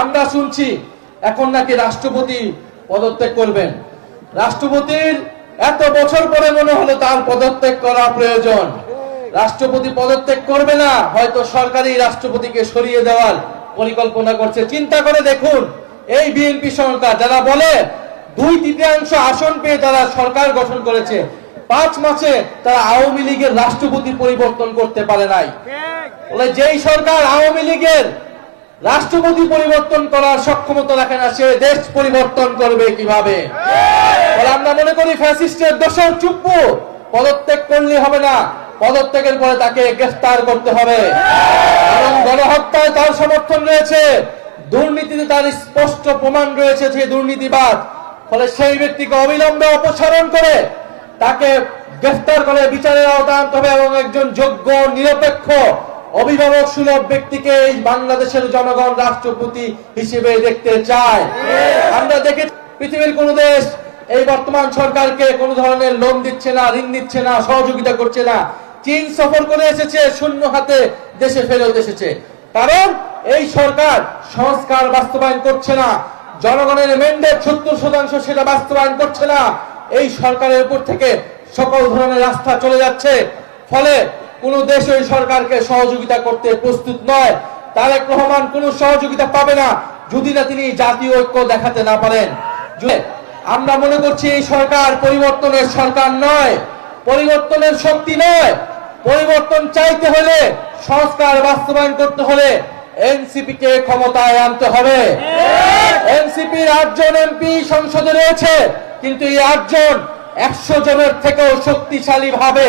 আমরা শুনছি এখন নাকি রাষ্ট্রপতি পদত্যাগ করবেন। রাষ্ট্রপতির এত বছর পরে মনে হলো তার পদত্যাগ করা প্রয়োজন। রাষ্ট্রপতি পদত্যাগ করবে না, হয়তো সরকারই রাষ্ট্রপতিকে সরিয়ে দেওয়ার পরিকল্পনা করছে। চিন্তা করে দেখুন, এই বিএনপি সরকার যারা বলে 2/3 আসন পেয়ে তারা সরকার গঠন করেছে, 5 মাসে তারা আওয়ামী লীগের রাষ্ট্রপতি পরিবর্তন করতে পারে নাই। বলে যেই সরকার আওয়ামী লীগের রাষ্ট্রপতি পরিবর্তন করার সক্ষমতা রাখে না, সে দেশ পরিবর্তন করবে কিভাবে? আমরা মনে করি ফ্যাসিস্টের দোষর চুপ, পদত্যাগ করলে হবে না, পদত্যাগের পরে তাকে গ্রেফতার করতে হবে। এবং গণহত্যায় তার সমর্থন রয়েছে, দুর্নীতিতে তার স্পষ্ট প্রমাণ রয়েছে যে দুর্নীতিবাদ। ফলে সেই ব্যক্তিকে অবিলম্বে অপসারণ করে তাকে গ্রেফতার করে বিচারের আওতায় আনতে হবে এবং একজন যোগ্য নিরপেক্ষ অভিভাবক সুলভ ব্যক্তিকে এই বাংলাদেশের জনগণ রাষ্ট্রপতি হিসেবে দেখতে চায়। আমরা দেখে পৃথিবীর কোন দেশ এই বর্তমান সরকারকে কোন ধরনের লোন দিচ্ছে না, ঋণ দিচ্ছে না, সহযোগিতা করছে না। চীন সফর করে এসেছে, শূন্য হাতে দেশে ফেরত এসেছে। কারণ এই সরকার সংস্কার বাস্তবায়ন করছে না, জনগণের ম্যান্ডেট 70% সেটা বাস্তবায়ন করছে না। এই সরকারের উপর থেকে সকল ধরনের আস্থা চলে যাচ্ছে। ফলে কোন দেশ ওই সরকারকে সহযোগিতা করতে প্রস্তুত নয়। তারেক রহমান কোন সহযোগিতা পাবে না যদি না তিনি জাতীয় ঐক্য দেখাতে না পারেন। আমরা মনে করছি এই সরকার পরিবর্তনের সরকার নয়, পরিবর্তনের শক্তি নয়। পরিবর্তন চাইতে হলে, সংস্কার বাস্তবায়ন করতে হলে এনসিপি কে ক্ষমতায় আনতে হবে। এনসিপির 8 জন এমপি সংসদে রয়েছে, কিন্তু এই 8 জন 100 জনের থেকেও শক্তিশালী ভাবে